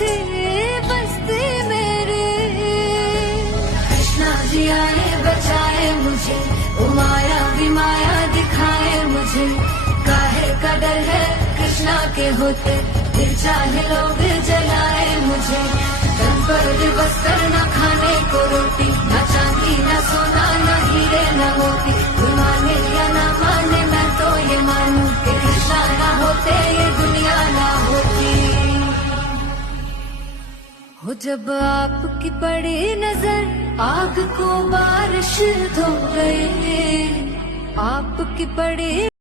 थी बस्ती मेरी। कृष्णा जी आए बचाए मुझे, ओ माया भी माया दिखाए मुझे। काहे का डर है कृष्णा के होते, फिर चाहे लोग जलाए मुझे। तन पर वस्त्र न खाने को रोटी, न चांदी न सोना न हीरे न मोती। कोई माने या न माने मैं तो ये मानूं कि कृष्णा ना होते ये दुनिया ना होती। हो जब आपकी पड़ी नजर आग को बारिश धो गई, आपकी पड़ी